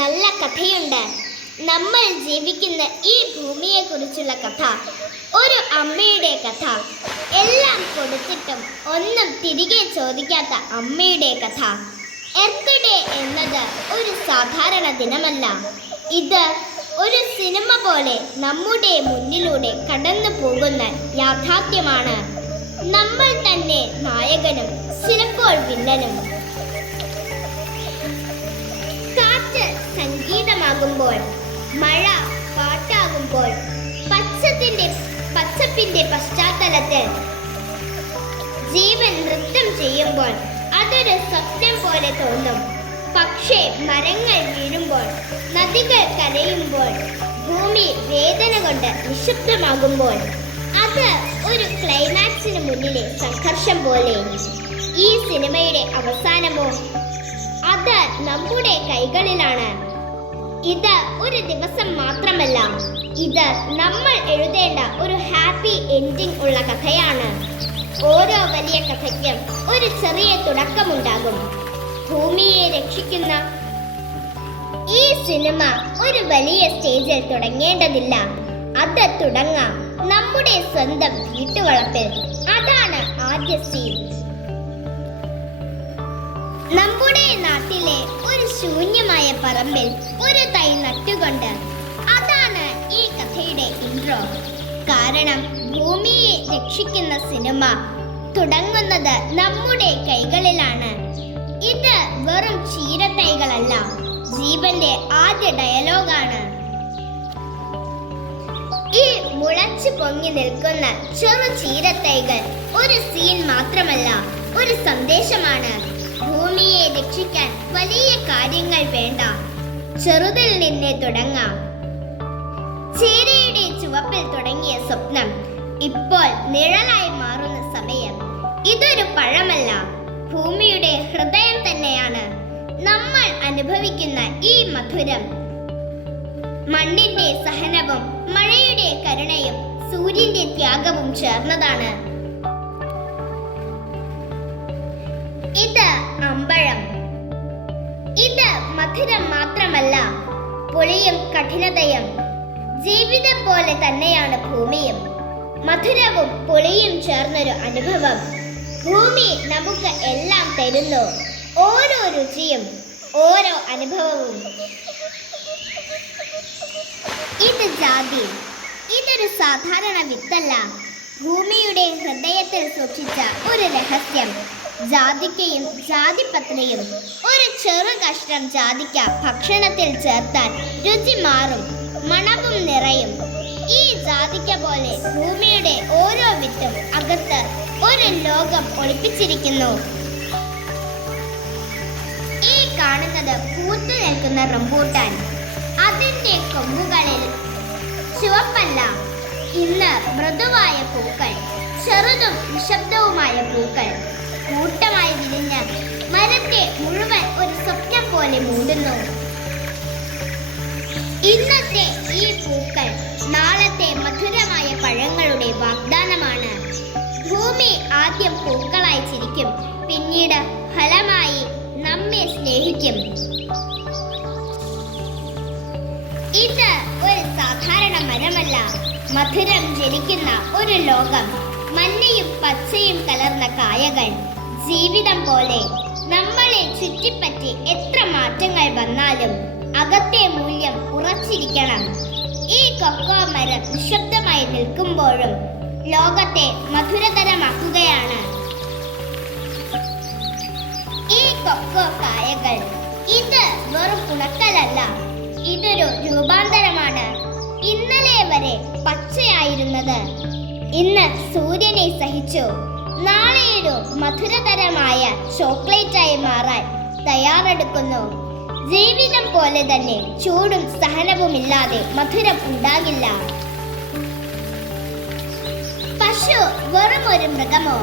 നല്ല കഥയുണ്ട്. നമ്മൾ ജീവിക്കുന്ന ഈ ഭൂമിയെക്കുറിച്ചുള്ള കഥ, ഒരു അമ്മയുടെ കഥ. എല്ലാം കൊടുത്തിട്ടും ഒന്നും തിരികെ ചോദിക്കാത്ത അമ്മയുടെ കഥ. എർത്ത് ഡേ എന്നത് ഒരു സാധാരണ ദിനമല്ല. ഇത് ഒരു സിനിമ പോലെ നമ്മുടെ മുന്നിലൂടെ കടന്നു പോകുന്ന യാഥാർത്ഥ്യമാണ്. നമ്മൾ തന്നെ നായകനും ചിലപ്പോൾ വില്ലനും. കാറ്റ് സംഗീതമാകുമ്പോൾ, മഴ പാട്ടാകുമ്പോൾ, പച്ചപ്പിന്റെ പശ്ചാത്തലത്തിൽ ജീവൻ നൃത്തം ചെയ്യുമ്പോൾ അതൊരു സ്വപ്നം പോലെ തോന്നും. പക്ഷേ മരങ്ങൾ വീഴുമ്പോൾ, നദികൾ കരയുമ്പോൾ, ഭൂമി വേദന കൊണ്ട് നിശബ്ദമാകുമ്പോൾ അത് ഒരു ക്ലൈമാക്സിന് മുന്നിലെ സംഘർഷം പോലെ. ഈ സിനിമയുടെ അവസാനമോ? അത് നമ്മുടെ കൈകളിലാണ്. ഇത് ഒരു ദിവസം മാത്രമല്ല, ഇത് നമ്മൾ എഴുതേണ്ട ഒരു ഹാപ്പി എൻഡിങ് ഉള്ള കഥയാണ്. ഓരോ വലിയ കഥയ്ക്കും ഒരു ചെറിയ തുടക്കമുണ്ടാകും. ഭൂമിയെ രക്ഷിക്കുന്ന ഈ സിനിമ ഒരു വലിയ സ്റ്റേജിൽ തുടങ്ങേണ്ടതില്ല. അത് തുടങ്ങാം നമ്മുടെ സ്വന്തം വീട്ടുവളപ്പിൽ. അതാണ് ആദ്യ സീൻ. നമ്മുടെ നാട്ടിലെ ഒരു ശൂന്യമായ പറമ്പിൽ ഒരു തൈ നട്ടുകൊണ്ട്. അതാണ് ഈ കഥയുടെ ഇൻട്രോ. കാരണം ഭൂമിയെ രക്ഷിക്കുന്ന സിനിമ തുടങ്ങുന്നത് നമ്മുടെ കൈകളിലാണ്. ഇത് വെറും ചീരത്തൈകളല്ല, ജീവന്റെ ആദ്യ ഡയലോഗാണ്. ഈ മുളച്ചു പൊങ്ങി നിൽക്കുന്ന ചെറു ചീരത്തൈകൾ ഒരു സീൻ മാത്രമല്ല, ഒരു സന്ദേശമാണ്. ഭൂമിയെ രക്ഷിക്കാൻ വലിയ കാര്യങ്ങൾ വേണ്ട, ചെറുതിൽ നിന്നേ തുടങ്ങാം. ചീരയുടെ ചുവപ്പിൽ തുടങ്ങിയ സ്വപ്നം ഇപ്പോൾ നിഴലായി മാറുന്ന സമയം. ഇതൊരു പഴമല്ല, ഭൂമിയുടെ ഹൃദയം തന്നെയാണ്. നമ്മൾ അനുഭവിക്കുന്ന ഈ മധുരം മണ്ണിന്റെ സഹനവും മഴയുടെ കരുണയും സൂര്യന്റെ ത്യാഗവും ചേർന്നതാണ്. ഇത് അമ്പഴം. ഇത് മധുരം മാത്രമല്ല, പുളിയും കഠിനതയും. ജീവിതം പോലെ തന്നെയാണ് ഭൂമിയും. മധുരവും പുളിയും ചേർന്നൊരു അനുഭവം. ഭൂമി നമുക്ക് എല്ലാം തരുന്നു, ഓരോ രുചിയും, ഓരോ അനുഭവവും. ഇത് ജാതി. ഇതൊരു സാധാരണ വിത്തല്ല, ഭൂമിയുടെ ഹൃദയത്തിൽ സൂക്ഷിച്ച ഒരു രഹസ്യം. ജാതിക്കയും ജാതിപത്രിയും. ഒരു ചെറു കഷ്ണം ജാതിക്ക ഭക്ഷണത്തിൽ ചേർത്താൽ രുചി മാറും, മണവും നിറയും. ഈ ജാതിക്ക പോലെ ഭൂമിയുടെ ഓരോ വിത്തും അകത്ത് ഒരു ലോകം ഒളിപ്പിച്ചിരിക്കുന്നു. ഈ കാണുന്നത് പൂത്തു നിൽക്കുന്ന റംബൂട്ടാൻ. അതിന്റെ കൊമ്പുകളിൽ ചുവപ്പല്ല, ഇന്ന് മൃദുവായ പൂക്കൾ, ചെറുതും നിശബ്ദവുമായ പൂക്കൾ കൂട്ടമായി വിരിഞ്ഞ് മരത്തെ മുഴുവൻ ഒരു സ്വപ്നം പോലെ മൂടുന്നു. ഇന്നത്തെ ഈ പൂക്കൾ നാളത്തെ മധുരമായ പഴങ്ങളുടെ വാഗ്ദാനമാണ്. ഭൂമി ആദ്യം പൂക്കളായി ചിരിക്കും, പിന്നീട് ഫലമായി നമ്മെ സ്നേഹിക്കും. ഇത് ഒരു സാധാരണ മരമല്ല, മധുരം ജനിക്കുന്ന ഒരു ലോകം. മഞ്ഞയും പച്ചയും കലർന്ന കായകൾ. ജീവിതം പോലെ നമ്മളെ ചുറ്റിപ്പറ്റി എത്ര മാറ്റങ്ങൾ വന്നാലും അകത്തെ മൂല്യം ഉറച്ചിരിക്കണം. ഈ കൊക്കോ മരം നിശബ്ദമായി നിൽക്കുമ്പോഴും ലോകത്തെ മധുരതരമാക്കുകയാണ്. ഈ കൊക്കോ കായകൾ. ഇത് വെറും ഉണക്കലല്ല, ഇതൊരു രൂപാന്തരമാണ്. ഇന്നലെ വരെ പച്ചയായിരുന്നത് ഇന്ന് സൂര്യനെ സഹിച്ചു. നാളെയൊരു മധുരതരമായ ചോക്ലേറ്റായി മാറാൻ തയ്യാറെടുക്കുന്നു. ജീവിതം പോലെ തന്നെ ചൂടും സഹനവുമില്ലാതെ മധുരം ഉണ്ടാകില്ല. പശു വെറും ഒരു മൃഗമോ,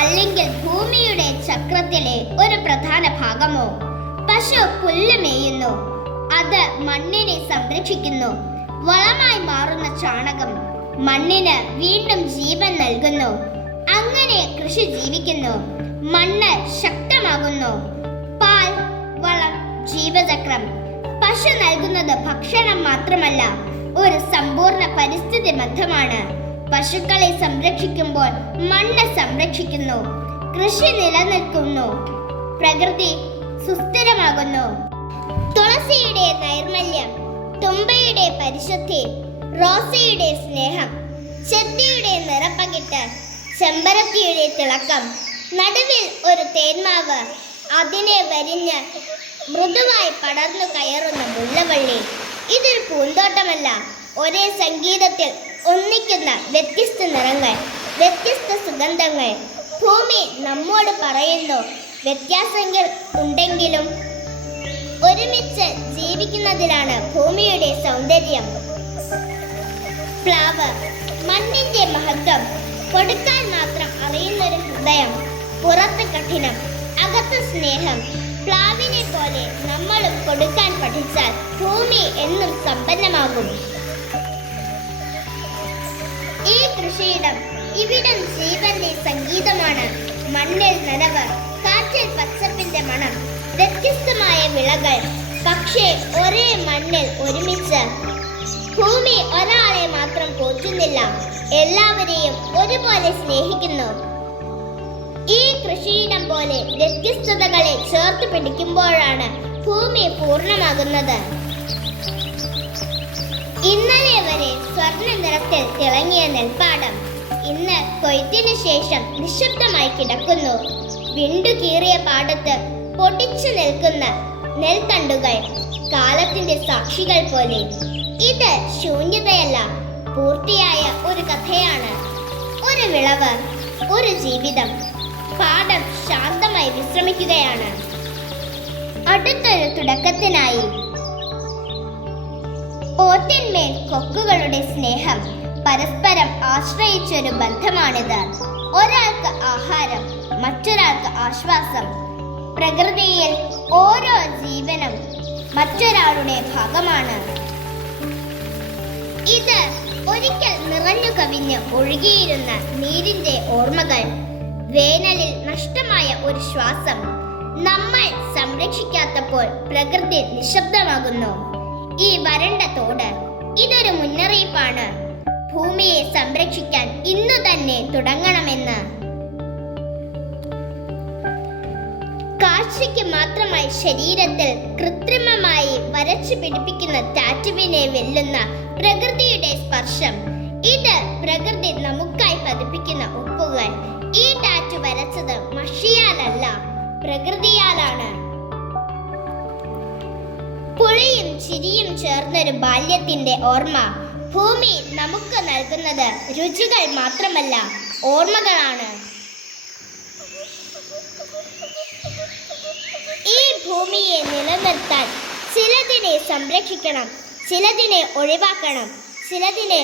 അല്ലെങ്കിൽ ഭൂമിയുടെ ചക്രത്തിലെ ഒരു പ്രധാന ഭാഗമോ? പശു പുല്ല് മേയുന്നു, അത് മണ്ണിനെ സംരക്ഷിക്കുന്നു. വളമായി മാറുന്ന ചാണകം മണ്ണിന് വീണ്ടും ജീവൻ നൽകുന്നു. അങ്ങനെ കൃഷി ജീവിക്കുന്നു, മണ്ണ് ശക്തമാകുന്നു. പാൽ, വളം, ജീവചക്രം. പശു നൽകുന്നത് ഭക്ഷണം മാത്രമല്ല, ഒരു സമ്പൂർണ്ണ പരിസ്ഥിതി ബന്ധമാണ്. പശുക്കളെ സംരക്ഷിക്കുമ്പോൾ മണ്ണ് സംരക്ഷിക്കുന്നു, കൃഷി നിലനിൽക്കുന്നു, പ്രകൃതി സുസ്ഥിരമാകുന്നു. തുളസിയുടെ നൈർമല്യം, തുമ്പയുടെ പരിശുദ്ധി, റോസയുടെ സ്നേഹം, ചെത്തിയുടെ നിറപ്പകിട്ട്, ചെമ്പരത്തിയുടെ തിളക്കം, നടുവിൽ ഒരു തേന്മാവ്, അതിനെ വരിഞ്ഞ് മൃദുവായി പടർന്നു കയറുന്ന മുല്ലവള്ളി. ഇതൊരു പൂന്തോട്ടമല്ല, ഒരേ സംഗീതത്തിൽ ഒന്നിക്കുന്ന വ്യത്യസ്ത നിറങ്ങൾ, വ്യത്യസ്ത സുഗന്ധങ്ങൾ. ഭൂമി നമ്മോട് പറയുന്നു, വ്യത്യാസങ്ങൾ ഉണ്ടെങ്കിലും ഒരുമിച്ച് ജീവിക്കുന്നതിലാണ് ഭൂമിയുടെ സൗന്ദര്യം. പ്ലാവ്, മണ്ണിന്റെ മഹത്വം, കൊടുക്കാൻ മാത്രം അറിയുന്നൊരു ഹൃദയം, പുറത്ത് കഠിനം, അകത്ത് സ്നേഹം. പ്ലാവിനെ പോലെ നമ്മളും കൊടുക്കാൻ പഠിച്ചാൽ ഭൂമി എന്നും സമ്പന്നമാകും. ഈ കൃഷിയിടം, ഇവിടം ജീവന്റെ സംഗീതമാണ്. മണ്ണിൽ നനവ്, കാറ്റിൽ പച്ചപ്പിന്റെ മണം, വ്യത്യസ്തമായ വിളകൾ, പക്ഷേ ഒരേ മണ്ണിൽ ഒരുമിച്ച്. ഭൂമി ഒരാളെ മാത്രം പോറ്റുന്നില്ല, എല്ലാവരെയും ഒരുപോലെ സ്നേഹിക്കുന്നു. ഈ കൃഷിയിടം പോലെ വ്യത്യസ്തതകളെ ചേർത്ത് പിടിക്കുമ്പോഴാണ് ഭൂമി പൂർണ്ണമാകുന്നത്. ഇന്നലെ വരെ സ്വർണ്ണ നിറത്തിൽ തിളങ്ങിയ നെൽപ്പാടം ഇന്ന് കൊയ്ത്തിനു ശേഷം നിശബ്ദമായി കിടക്കുന്നു. വിണ്ടുകീറിയ പാടത്ത് പൊടിച്ചു നിൽക്കുന്ന നെൽത്തണ്ടുകൾ കാലത്തിന്റെ സാക്ഷികൾ പോലെ. ഇത് ശൂന്യതയല്ല, പൂർത്തിയായ ഒരു കഥയാണ്. ഒരു വിളവ്, ഒരു ജീവിതം. പാടം ശാന്തമായി വിശ്രമിക്കുകയാണ്. അടുത്തൊരു തുടക്കത്തിനായി. ഓത്തിന്മേൽ കൊക്കുകളുടെ സ്നേഹം, പരസ്പരം ആശ്രയിച്ചൊരു ബന്ധമാണിത്. ഒരാൾക്ക് ആഹാരം, മറ്റൊരാൾക്ക് ആശ്വാസം. പ്രകൃതിയിൽ ഓരോ ജീവനും മറ്റൊരാളുടെ ഭാഗമാണ്. ഇത് ഒരിക്കൽ നിറഞ്ഞു കവിഞ്ഞ് ഒഴുകിയിരുന്ന നീരിന്റെ ഓർമ്മകൾ. വേനലിൽ നഷ്ടമായ ഒരു ശ്വാസം. നമ്മൾ സംരക്ഷിക്കാത്തപ്പോൾ പ്രകൃതി നിശബ്ദമാകുന്നു. ഈ വരണ്ട തോട്, ഇതൊരു മുന്നറിയിപ്പാണ്. ഭൂമിയെ സംരക്ഷിക്കാൻ ഇന്നു തന്നെ തുടങ്ങണമെന്ന്. കാഴ്ചയ്ക്ക് മാത്രമായി ശരീരത്തിൽ കൃത്രിമമായി വരച്ചു പിടിപ്പിക്കുന്ന ടാറ്റുവിനെ വെല്ലുന്ന പ്രകൃതിയുടെ സ്പർശം. ഇത് പ്രകൃതി നമുക്കായി പതിപ്പിക്കുന്ന ഉപ്പുകൾ. ഈ ടാറ്റു വരച്ചത് മഷിയാലല്ല, പ്രകൃതിയാലാണ്. പുളിയും ചിരിയും ചേർന്നൊരു ബാല്യത്തിന്റെ ഓർമ്മ. ഭൂമി നമുക്ക് നൽകുന്നത് രുചികൾ മാത്രമല്ല, ഓർമ്മകളാണ്. ഈ ഭൂമിയെ നിലനിർത്താൻ ചിലതിനെ സംരക്ഷിക്കണം, ചിലതിനെ ഒഴിവാക്കണം, ചിലതിനെ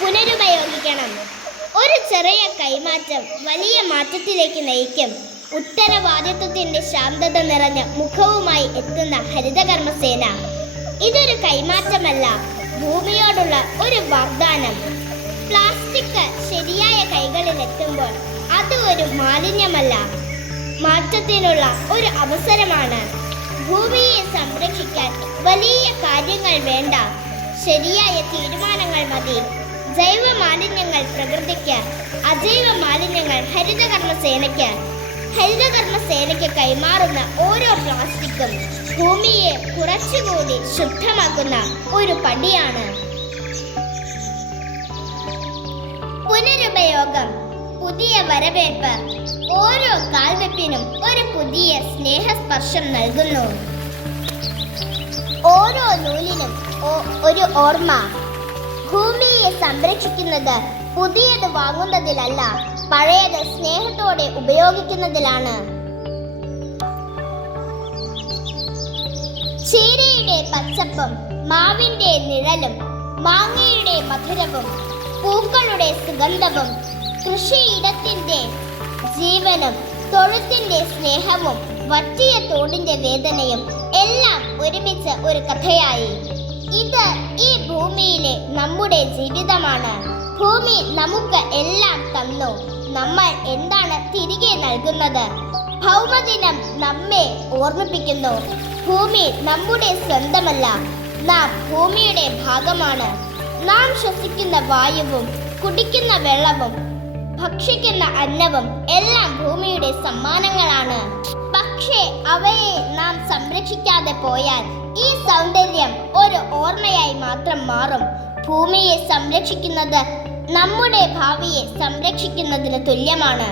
പുനരുപയോഗിക്കണം. ഒരു ചെറിയ കൈമാറ്റം വലിയ മാറ്റത്തിലേക്ക് നയിക്കും. ഉത്തരവാദിത്വത്തിന്റെ ശാന്തത നിറഞ്ഞ മുഖവുമായി എത്തുന്ന ഹരിതകർമ്മസേന. ഇതൊരു കൈമാറ്റമല്ല, ഭൂമിയോടുള്ള ഒരു വാഗ്ദാനം. പ്ലാസ്റ്റിക് ശരിയായ കൈകളിൽ എത്തുമ്പോൾ അത് ഒരു മാലിന്യമല്ല, മാറ്റത്തിനുള്ള ഒരു അവസരമാണ്. ഭൂമിയെ സംരക്ഷിക്കാൻ വലിയ കാര്യങ്ങൾ വേണ്ട, ശരിയായ തീരുമാനങ്ങൾ മതി. ജൈവ മാലിന്യങ്ങൾ പ്രകൃതിക്ക്, അജൈവ മാലിന്യങ്ങൾ ഹരിതകർമ്മസേനയ്ക്ക്. ഹരിതകർമ്മസേനയ്ക്ക് കൈമാറുന്ന ഓരോ പ്ലാസ്റ്റിക്കും ഭൂമിയെ കുറച്ചുകൂടി ശുദ്ധമാക്കുന്ന ഒരു പടിയാണ്. പുനരുപയോഗം, പുതിയ വരവേൽപ്പ്. ഓരോ കാൽവെപ്പിനും ഒരു പുതിയ സ്നേഹസ്പർശം നൽകുന്നു. ഓരോ നൂലിനും ഒരു ഓർമ്മ. ഭൂമിയെ സംരക്ഷിക്കുന്നത് പുതിയത് വാങ്ങുന്നതിലല്ല, പഴയത് സ്നേഹത്തോടെ ഉപയോഗിക്കുന്നതിലാണ്. ചീരയുടെ പച്ചപ്പും മാവിന്റെ നിഴലും മാങ്ങയുടെ മധുരവും പൂക്കളുടെ സുഗന്ധവും കൃഷിയിടത്തിന്റെ ജീവനും തൊഴുത്തിന്റെ സ്നേഹവും വറ്റിയ തോടിന്റെ വേദനയും എല്ലാം ഒരുമിച്ച് ഒരു കഥയായി. ഇത് ഈ ഭൂമിയിലെ നമ്മുടെ ജീവിതമാണ്. ഭൂമി നമുക്ക് എല്ലാം തന്നു. നമ്മൾ എന്താണ് തിരികെ നൽകുന്നത്? ഭൗമദിനം നമ്മെ ഓർമ്മിപ്പിക്കുന്നു. ഭൂമി നമ്മുടെ സ്വന്തമല്ല, നാം ഭൂമിയുടെ ഭാഗമാണ്. നാം ശ്വസിക്കുന്ന വായുവും കുടിക്കുന്ന വെള്ളവും ഭക്ഷിക്കുന്ന അന്നവും എല്ലാം ഭൂമിയുടെ സമ്മാനങ്ങളാണ്. പക്ഷേ അവയെ നാം സംരക്ഷിക്കാതെ പോയാൽ ഈ സൗന്ദര്യം ഒരു ഓർമ്മയായി മാത്രം മാറും. ഭൂമിയെ സംരക്ഷിക്കുന്നത് നമ്മുടെ ഭാവിയെ സംരക്ഷിക്കുന്നതിന് തുല്യമാണ്.